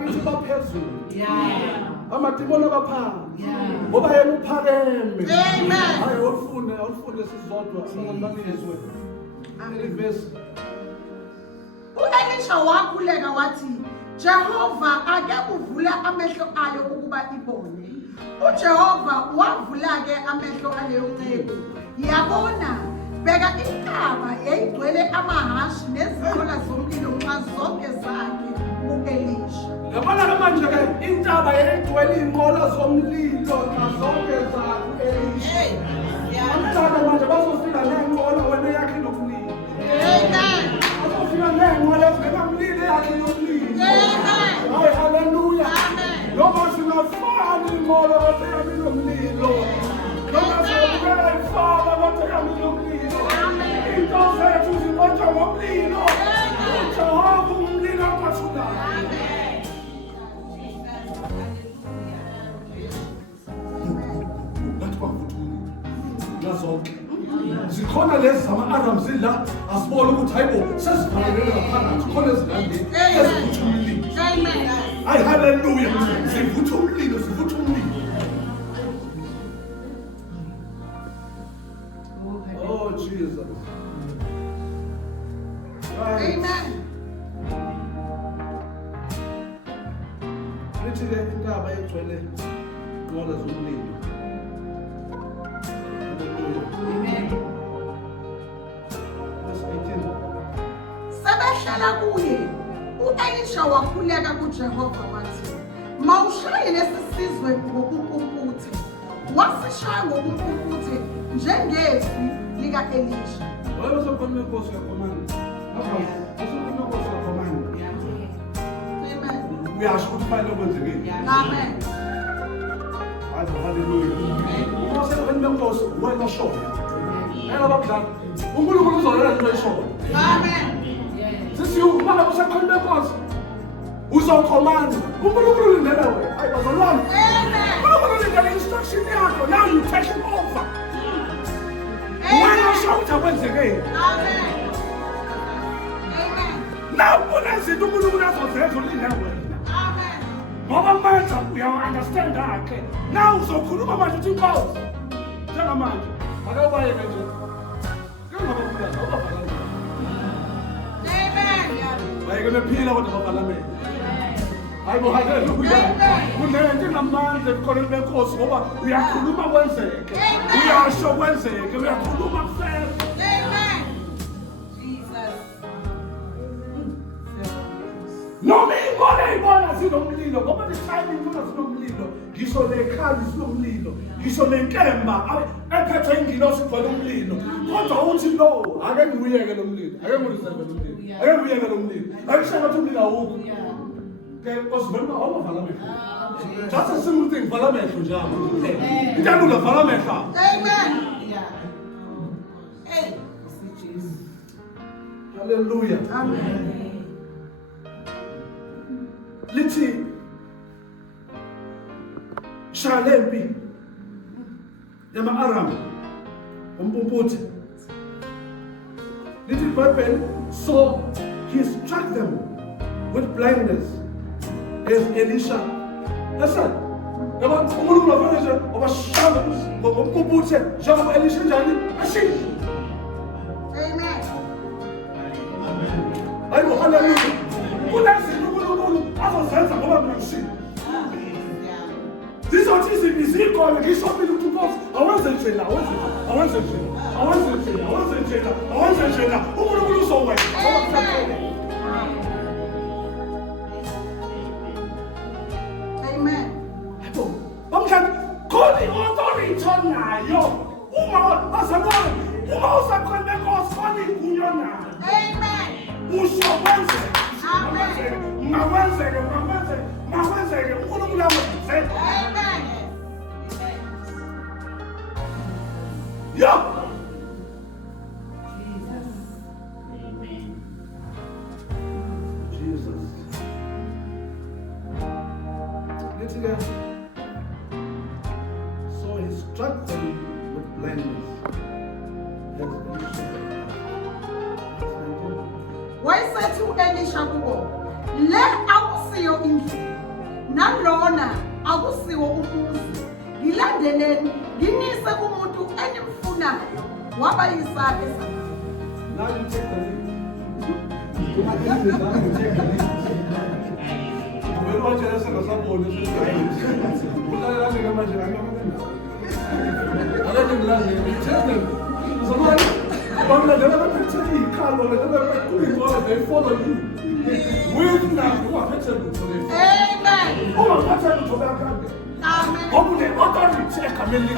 bakithi baphezulu. Amadimoni abaphansi. Ngoba yena uphakeme. Hayi awufunde sizodwa singabalizwe. Elivesi. U-Elisha wakhuleka wathi, Jehova ake uvule amehlo ayo ukuba ibone. UJehova wavula-ke amehlo aleyo nceku. Yabona, bheka intaba yayigcwele amahashi nezinqola zomlilo nxa zonke zakhe u-Elisha. Yabona manje-ke intaba yayigcwele iy'nqola zomlilo nxa zonke zakhe u-Elisha. Amhlanje manje bazofika ney'nqola wena yakhe nomlilo. Bazofika ney'nqola ezingenamlilo yakhe nomlilo. Hayi, haleluya. Noma singafani iy'nqola kodwa yami nomlilo. Noma singabukela ifana kodwa yami nomlilo. Into zethu zibotshwa ngomlilo. uJehova umlilo ophathulayo. Zonke zikhona lezi zama-Arabs la asibona ukuthi hayibo sesivalelele ngaphakathi khona ezilangeni ezivutha umlilo. Hayi, haleluya, zivutha umlilo. Oh Jesus. Amen. Lithi-ke intaba egcwele inqola zomlilo. Sebehlala kuye, u-Elisha wakhuleka kuJehova wathi, mawushaye lesi sizwe ngokukumputhe. Wasishaya ngokukumputhe njengezwi lika-Elisha. Wayezokhuluma inkosi yakhomanda. Wayezokhuluma inkosi yakhomanda. Amen. Uyasho ukuthi kufanele kwenzekeni. Amen. Haleluya. Uma sekhuluma inkosi wena shona. Abadlali uNkulunkulu uzolela into ayishoyo. Amen. Sesiyuma usekhuluma inkosi uzokhomanda. uNkulunkulu ulindele wena. Hayi bazalwane. Amen. uNkulunkulu ulindele instruction yakho. Now you take it over. Wena usho ukuthi akwenzekeni. Amen. Amen. Now kunezinto uNkulunkulu azozenza ulindele wena. Amen. Ngoba manje uya-understand akhe. Now uzokhuluma manje uthi inkosi. Njengamanje akabayeke nje. Bayeke bephila kodwa babalamele. Hayibo, haleluya. Kunento enamandla ebukhoneni benkosi ngoba uyakhuluma kwenzeke. Uyasho kwenzeke, uyakhuluma kufele. Amen. Jesus. Noma iy'nqola ey'bona zinomlilo ngoba le-time iy'nqola zinomlilo. Ngisho nekhali zinomlilo. Ngisho nenkemba ephethe ingilosi igcwele umlilo. Kodwa uthi lo, ake ngiwuyeke lo mlilo. Ake ngiwuyeke lo mlilo. Ake ngiwuyeke lo mlilo. Akusho ukuthi umlilo awukho. Ke osibenza awuvala amehlo. Just a simple thing, vala amehlo njalo. Injalo vala amehlo. Amen. Yeah. Hey, Jesus. Hallelujah. Amen. Lithi shalempi yama-Aram umpumputhi. Lithi Bible, so he struck them with blindness as Elisha. Listen, yaba uNkulunkulu wafana nje wabashaya ngompumputhi njengoba Elisha njani ashiya. Amen. Hayibo, haleluya. Kunezinto uNkulunkulu azozenza ngoba mnashila. Zizothi izikole ngishobile ukuthi inkosi awenze njena, awenze njena. uNkulunkulu uzokwenza ngoba kufanele. Amen. Hayibo, bamhlanje khona i-authority onayo. Uma usakhona inkosi khona igunya nayo. Amen. Usho kwenzeke. Makwenzeke uNkulunkulu akwenze. Amen. Yeah. Jesus. Lithi-ke, so he struck them with blindness. Wayesethi u-Elisha kubo, le akusiyo indlela. nalona akusiwo umuzi. Ngilandeleni nginise kumuntu enimfunayo wabayisa eSouth. Now you take the lead. You have to take the lead. When what you're saying, someone is saying, I let them learn. You tell them. Somebody, they follow you. With now, you are better to them. Amen. Who are better to them? Amen. How would they authority check a million?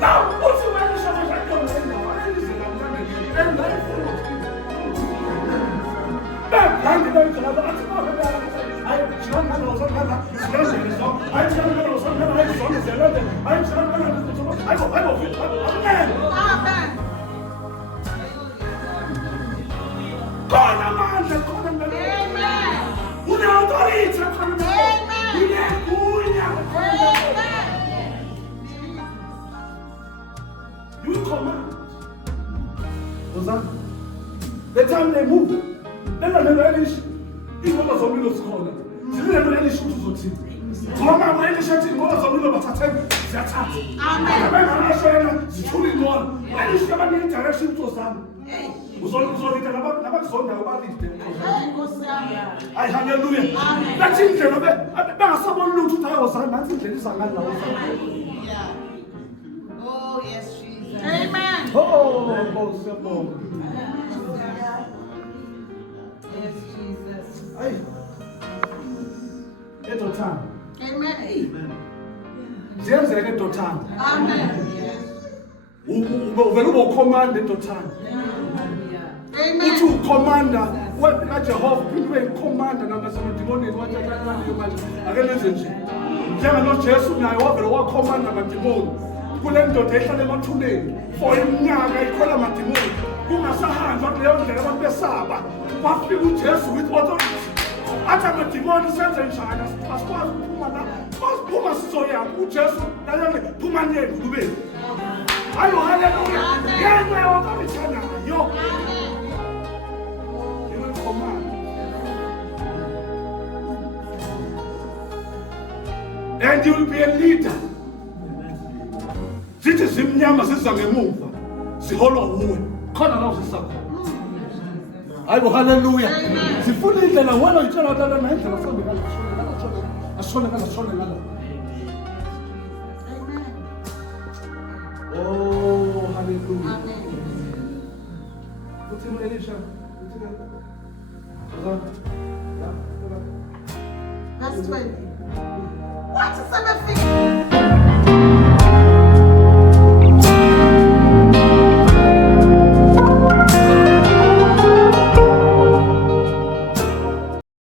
Now, what's the way to show us? I don't know. I listen, I'm not going to get it. You command. The time they move, then I never any even was on middle school. She never any shoot to see. Mama, when any shot in was on middle, but I tell you, that's it. Amen. I'm saying, it's truly gone. When is never any direction to some? Was on the about son about it. Hallelujah. That's it. Someone looked to tell us, Oh, yes, Jesus. Amen. Oh, simple. Yes, Jesus. Hey. It's a time. Amen. James is a time. Amen. Who command it to time? Amen. Who commander? What not Jehovah? People command and understand the demon is what I can't imagine. I can't listen. Jama no Jesus na what command and demon. Kulendo dehlale emathuneni for iminyaka ikhola amadimoni kungasahanjwa kuleyo ndlela abantu besaba wafika uJesu with authority athi amadimoni senze njani asikwazi ukuphuma la asiphuma sizoyapha uJesu nalele phuma niyeni kubeni ayo haleluya yenye authority nayo you will command and you will be a leader. Zithi zimnyama ziza ngemuva ziholwa uwe khona la usisakho hayibo haleluya sifuna indlela wena uyitshela abantu na indlela sambe ashone ngala oh haleluya uthi Elisha Verse 20. What is the